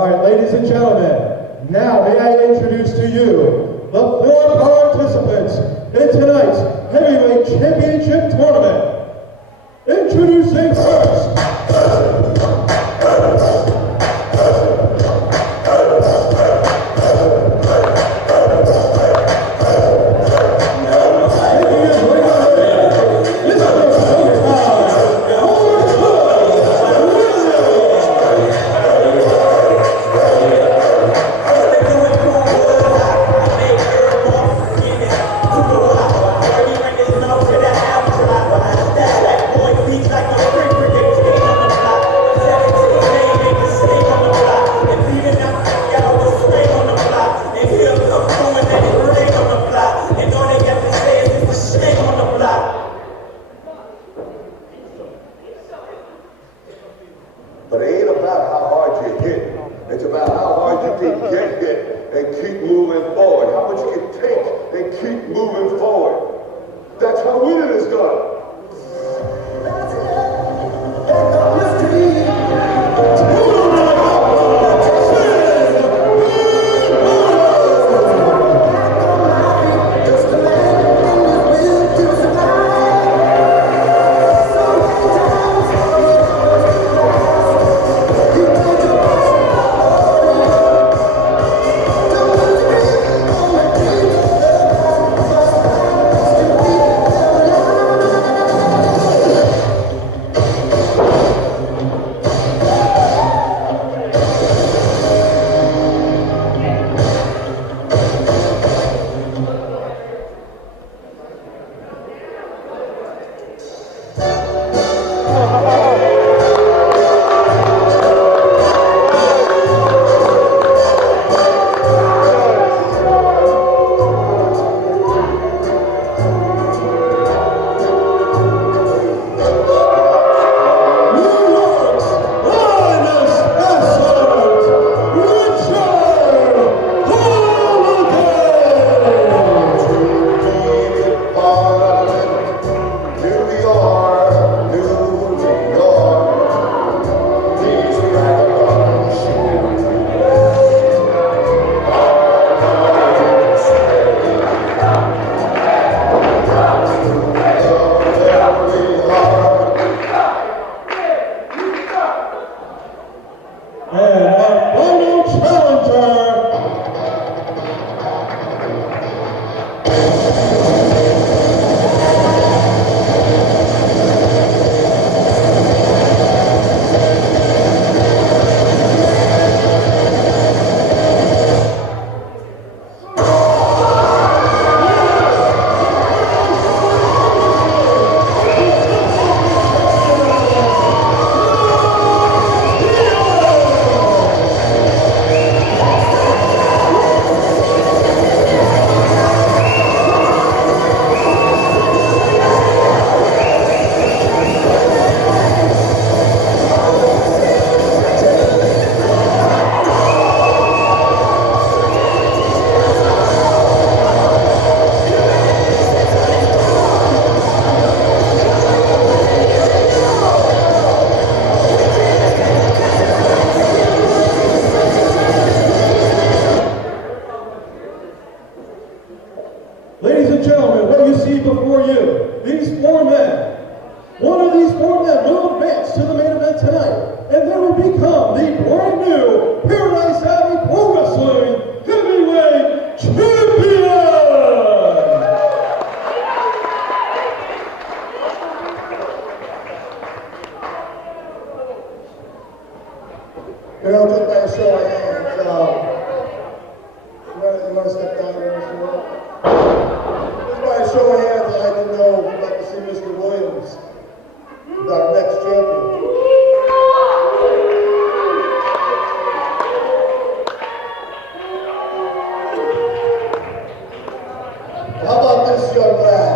All right, ladies and gentlemen, now may I introduce to you the 4 participants in tonight's Heavyweight Championship Tournament. Introducing first, But it ain't about how hard you hit. It's about how hard you can get hit and keep moving forward. How much you can take and keep moving forward. That's how winning is done. Ladies and gentlemen, what you see before you, these 4 men, one of these 4 men will advance to the main event tonight, and they will become the brand new Paradise Alley Pro Wrestling Heavyweight Champion! You know, just by a show of hands, you want to step down here, Mr. Will? Just by a show of hands, I'd like to know if you'd like to see Mr. Williams, our next champion. How about this young lad?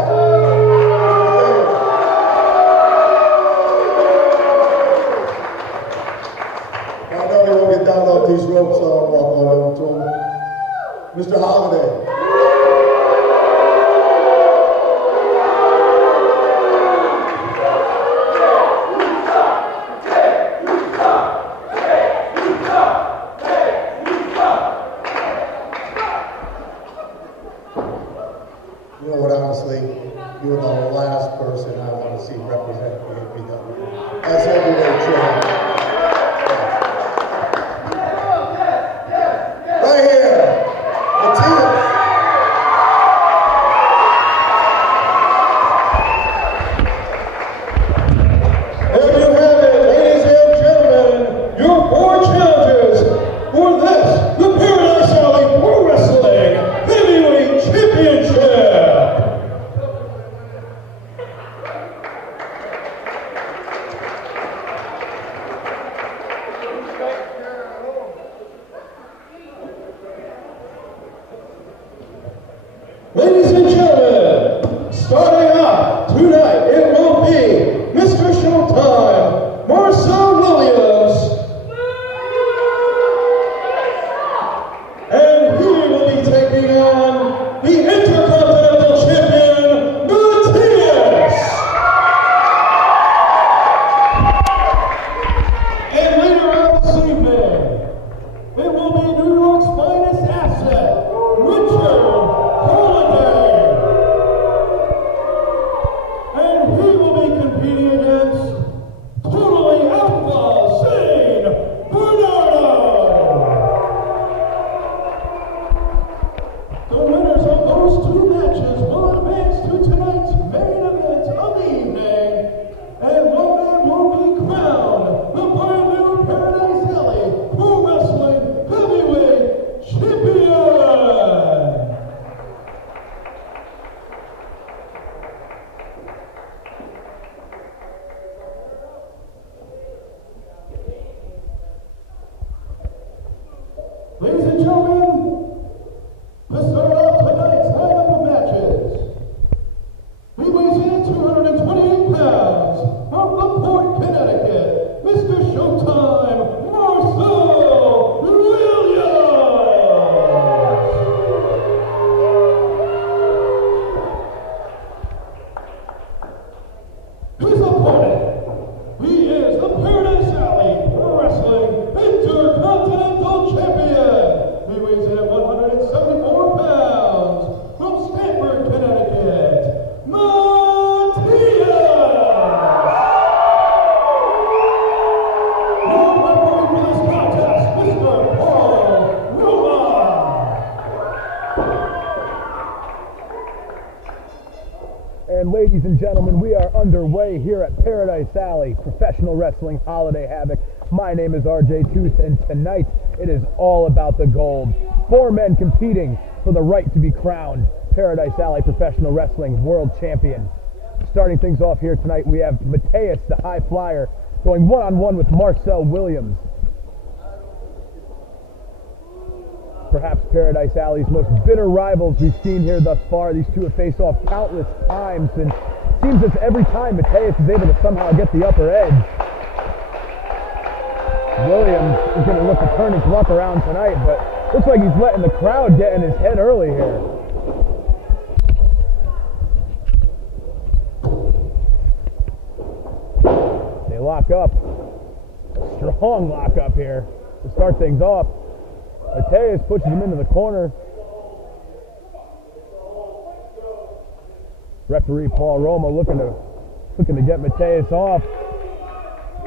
I know he won't get down off these ropes, so I'll walk on over to him. Mr. HOLLIDAY. honestly, you were the last person I want to see represent PAPW as heavyweight champ. Right here, Matias. There you have it, ladies and gentlemen, your 4 challenges for this, the Paradise Alley Pro Wrestling Heavyweight Championship. Ladies and gentlemen, starting off tonight, it will be Mr. Showtime, Marcel Williams. And he will be taking on the Intercontinental Champion, Matias. And later on this evening, it will be New York's finest asset, HOLLIDAY. And he will be competing against totally outlaw Zane Bernardo. The winners of those 2 matches will advance to tonight's main event of the evening, and one man will be crowned the brand new Paradise Alley Pro Wrestling Heavyweight Champion. Ladies and gentlemen, let's start off tonight's lineup of matches. He weighs in 228 pounds from LaPorte, Connecticut, Mr. Showtime, Marcel Williams. His opponent, he is the Paradise Alley Pro Wrestling Intercontinental Champion. He weighs in at 174 pounds from Stamford, Connecticut, Matias. Your referee for this contest, Mr. Paul Roma. And ladies and gentlemen, we are underway here at Paradise Alley Professional Wrestling Holiday Havoc. My name is RJ Tooth, and tonight it is all about the gold. 4 men competing for the right to be crowned Paradise Alley Professional Wrestling World Champion. Starting things off here tonight, we have Matias, the high flyer, going one-on-one with Marcel Williams. Perhaps Paradise Alley's most bitter rivals we've seen here thus far. These 2 have faced off countless times, and it seems as every time Matias is able to somehow get the upper edge. Williams is going to look to turn his luck around tonight, but looks like he's letting the crowd get in his head early here. They lock up. A strong lock up here to start things off. Matias pushes him into the corner. Referee Paul Roma looking to get Matias off.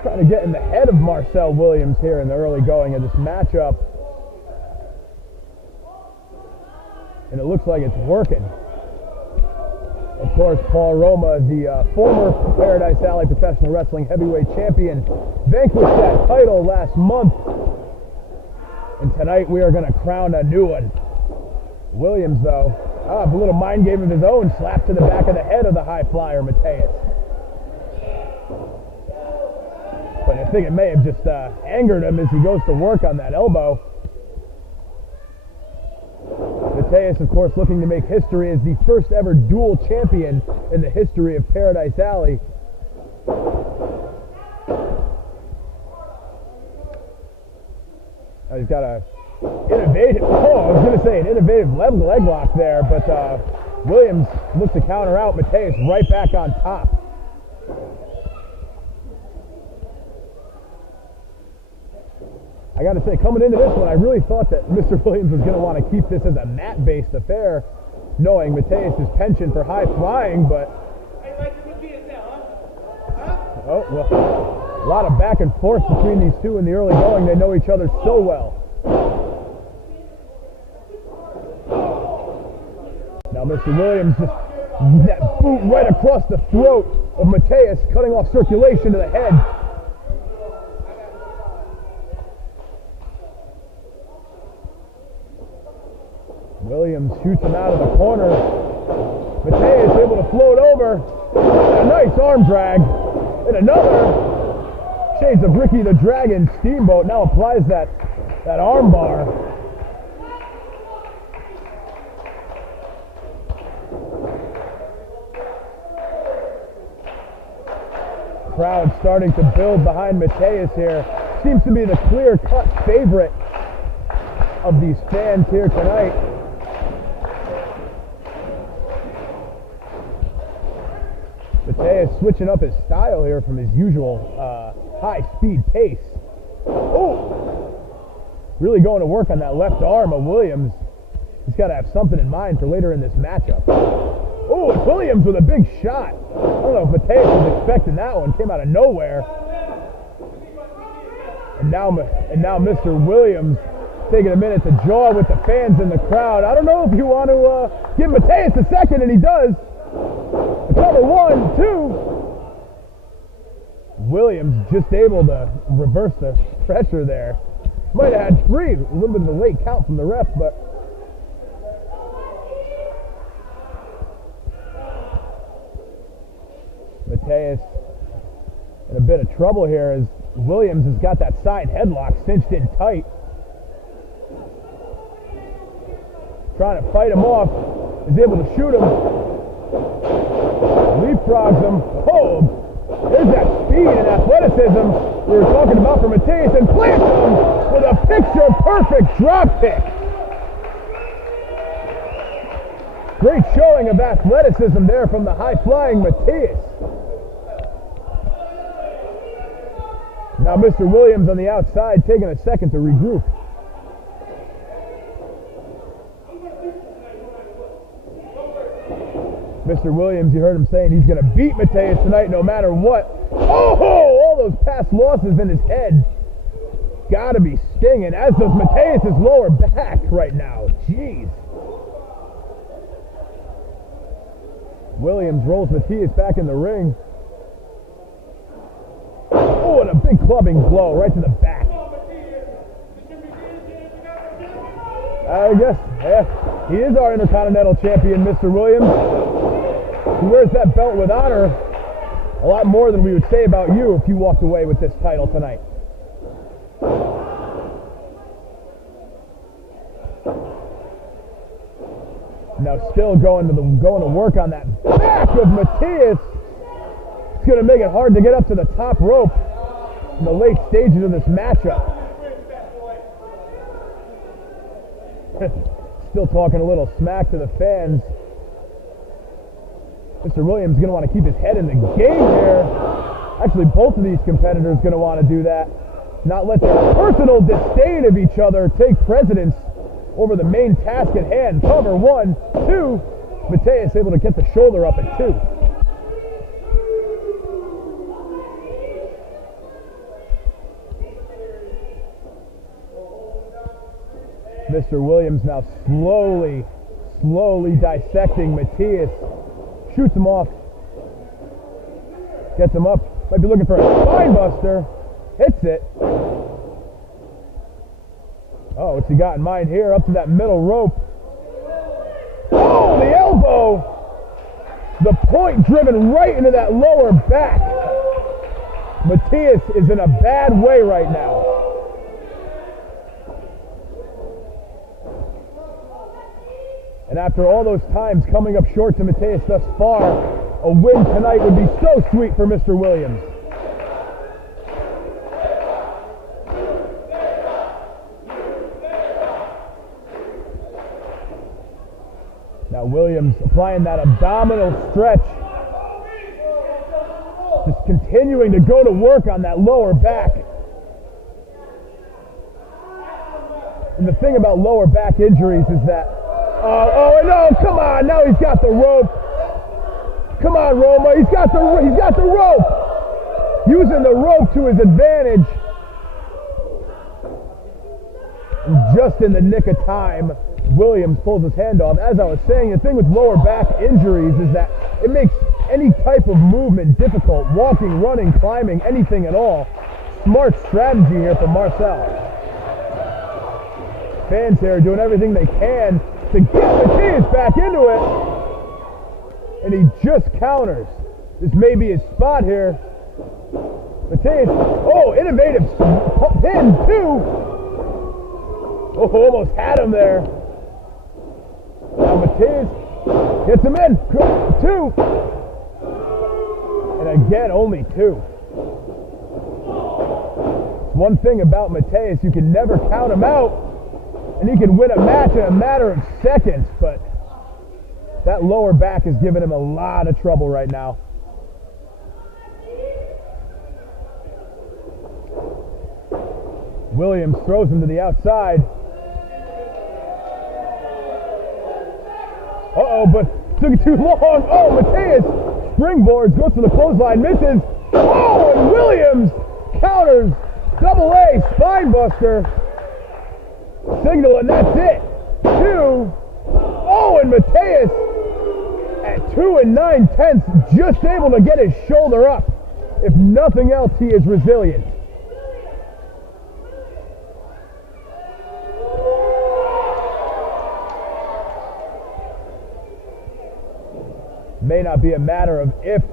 Trying to get in the head of Marcel Williams here in the early going of this matchup. And it looks like it's working. Of course, Paul Roma, the former Paradise Alley Professional Wrestling Heavyweight Champion, vanquished that title last month. And tonight we are going to crown a new one. Williams, though, a little mind game of his own, slapped to the back of the head of the high flyer, Matias. But I think it may have just angered him as he goes to work on that elbow. Matias, of course, looking to make history as the first ever dual champion in the history of Paradise Alley. He's got a innovative, an innovative leg lock there, but Williams looks to counter out. Matias right back on top. I got to say, coming into this one, I really thought that Mr. Williams was going to want to keep this as a mat-based affair. knowing Matias' penchant for high flying, but oh, well, a lot of back and forth between these two in the early going. They know each other so well. Now Mr. Williams just that boot right across the throat of Matias, cutting off circulation to the head. Williams shoots him out of the corner. Matias able to float over. A nice arm drag. And another. Shades of Ricky the Dragon Steamboat now applies that arm bar. Crowd starting to build behind Matias here. Seems to be the clear-cut favorite of these fans here tonight. Matias switching up his style here from his usual high-speed pace. Oh! Really going to work on that left arm of Williams. He's got to have something in mind for later in this matchup. Oh, it's Williams with a big shot. I don't know if Matias was expecting that one. Came out of nowhere. And now Mr. Williams taking a minute to jaw with the fans in the crowd. I don't know if you want to give Matias a second, and he does. Cover 1, 2. Williams just able to reverse the pressure there. Might have had 3. A little bit of a late count from the ref, but Matias in a bit of trouble here as Williams has got that side headlock cinched in tight. Trying to fight him off. Is able to shoot him. Leapfrogs him. Oh! There's that speed and athleticism we were talking about for Matias, and plants him with a picture-perfect drop kick. Great showing of athleticism there from the high-flying Matias. Now Mr. Williams on the outside taking a second to regroup. Mr. Williams, you heard him saying he's going to beat Matias tonight no matter what. Oh, all those past losses in his head. Got to be stinging, as does Matias' lower back right now. Jeez. Williams rolls Matias back in the ring. Oh, and a big clubbing blow right to the back. I guess, yeah, he is our Intercontinental Champion, Mr. Williams. He wears that belt with honor. A lot more than we would say about you if you walked away with this title tonight. Now still going to work on that back of Matias. It's going to make it hard to get up to the top rope in the late stages of this matchup. Still talking a little smack to the fans. Mr. Williams is going to want to keep his head in the game here. Actually, both of these competitors are going to want to do that. Not let their personal disdain of each other take precedence over the main task at hand. Cover 1, 2. Matias able to get the shoulder up at 2. Mr. Williams now slowly dissecting Matias. Shoots him off. Gets him up. Might be looking for a spine buster. Hits it. Oh, what's he got in mind here? Up to that middle rope. Oh, the elbow! The point driven right into that lower back. Matias is in a bad way right now. And after all those times coming up short to Matias thus far, a win tonight would be so sweet for Mr. Williams. Now Williams applying that abdominal stretch. Just continuing to go to work on that lower back. And the thing about lower back injuries is that Oh, no, come on, now he's got the rope. Come on, Roma, he's got the rope. Using the rope to his advantage. And just in the nick of time, Williams pulls his hand off. As I was saying, the thing with lower back injuries is that it makes any type of movement difficult. Walking, running, climbing, anything at all. Smart strategy here from Marcel. Fans here doing everything they can to get Matias back into it. And he just counters. This may be his spot here. Matias, oh, innovative pin, too. Oh, almost had him there. Now Matias gets him in. 2. And again, only 2. One thing about Matias, you can never count him out. And he can win a match in a matter of seconds. But that lower back is giving him a lot of trouble right now. Williams throws him to the outside. Uh-oh, but took it too long. Oh, Matias springboards, goes for the clothesline, misses. Oh, and Williams counters. Double A, spine buster. Signal, and that's it. 2. Oh, and Matias at 2 9/10, just able to get his shoulder up. If nothing else, he is resilient. May not be a matter of if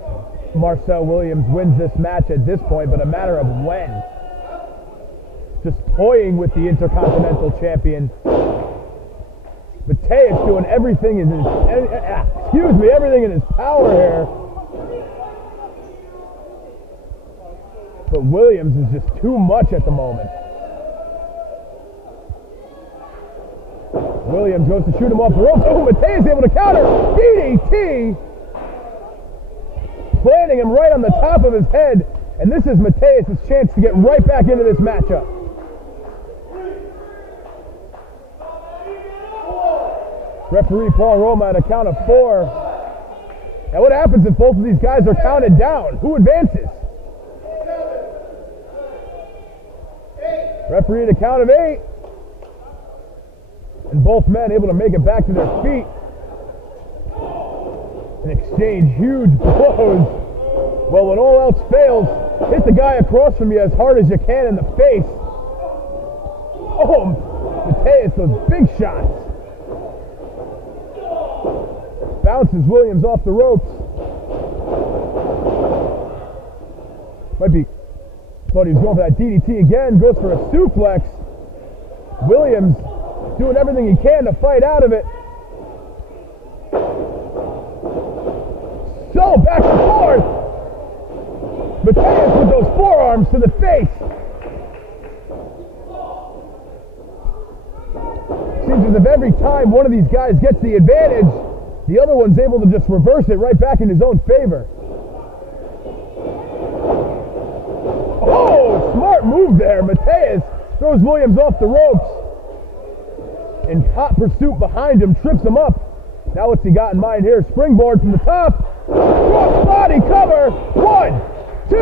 Marcel Williams wins this match at this point, but a matter of when. Just toying with the Intercontinental Champion. Matias doing everything in his, everything in his power here. But Williams is just too much at the moment. Williams goes to shoot him off the ropes. Oh, Matias able to counter. DDT. Planting him right on the top of his head. And this is Matias' chance to get right back into this matchup. Referee Paul Roma at a count of 4. Now what happens if both of these guys are counted down? Who advances? Referee at a count of 8. And both men able to make it back to their feet. And exchange huge blows. Well, when all else fails, hit the guy across from you as hard as you can in the face. Oh, Matias, those big shots. Bounces Williams off the ropes. Thought he was going for that DDT again. Goes for a suplex. Williams doing everything he can to fight out of it. So back and forth. Matias with those forearms to the face. Seems as if every time one of these guys gets the advantage, the other one's able to just reverse it right back in his own favor. Oh, smart move there. Matias throws Williams off the ropes. In hot pursuit behind him, trips him up. Now what's he got in mind here? Springboard from the top. Cross body cover. 1, 2.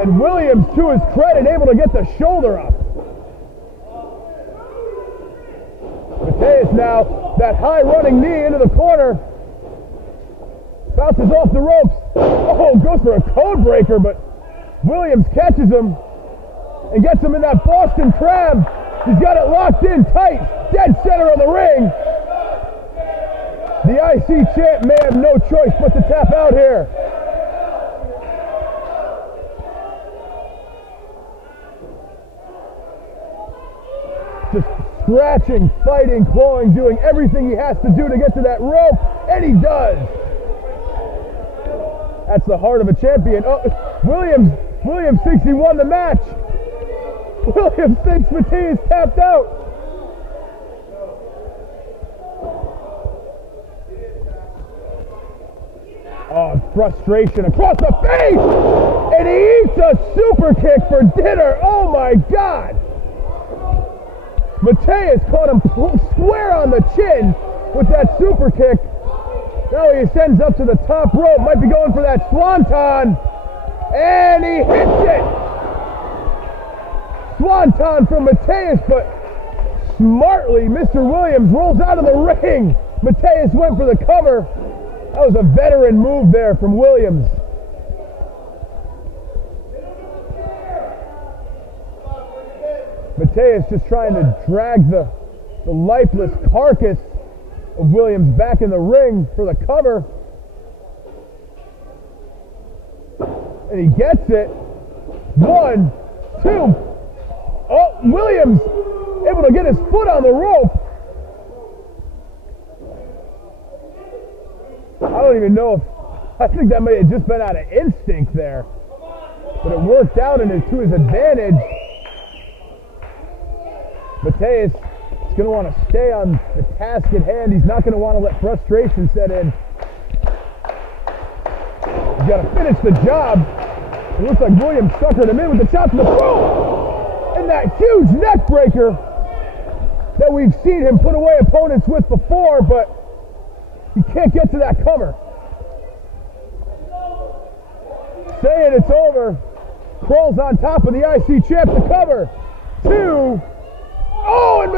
And Williams, to his credit, able to get the shoulder up. Matias now, that high running knee into the corner. Bounces off the ropes. Oh, goes for a code breaker, but Williams catches him and gets him in that Boston Crab. He's got it locked in tight, dead center of the ring. The IC champ may have no choice but to tap out here. Just scratching, fighting, clawing, doing everything he has to do to get to that rope, and he does. That's the heart of a champion. Oh, Williams thinks he won the match. Williams thinks Matias tapped out. Oh, frustration across the face! And he eats a super kick for dinner. Oh my God! Matias caught him square on the chin with that super kick. Now he ascends up to the top rope, might be going for that swanton, and he hits it! Swanton from Matias, but smartly, Mr. Williams rolls out of the ring. Matias went for the cover. That was a veteran move there from Williams. Matias just trying to drag the lifeless carcass of Williams back in the ring for the cover. And he gets it. 1, 2. Oh, Williams able to get his foot on the rope. I don't even know if, I think that may have just been out of instinct there. But it worked out to his advantage. Matias is going to want to stay on the task at hand. He's not going to want to let frustration set in. He's got to finish the job. It looks like Williams suckered him in with the shot to the throat. And that huge neck breaker that we've seen him put away opponents with before, but he can't get to that cover. Saying it's over. Crawls on top of the IC champ to cover. 2. Oh, and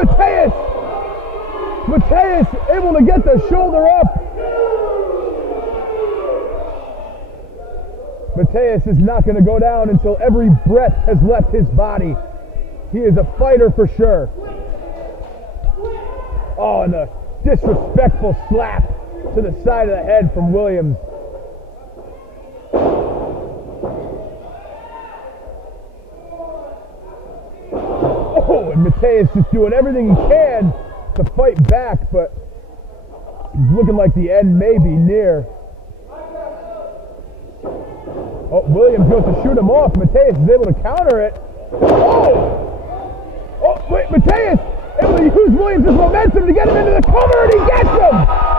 Matias able to get the shoulder up. Matias is not going to go down until every breath has left his body. He is a fighter for sure. Oh, and a disrespectful slap to the side of the head from Williams. Oh, and Matias just doing everything he can to fight back, but he's looking like the end may be near. Oh, Williams goes to shoot him off. Matias is able to counter it. Oh! Oh, wait, Matias able to use Williams' momentum to get him into the cover, and he gets him!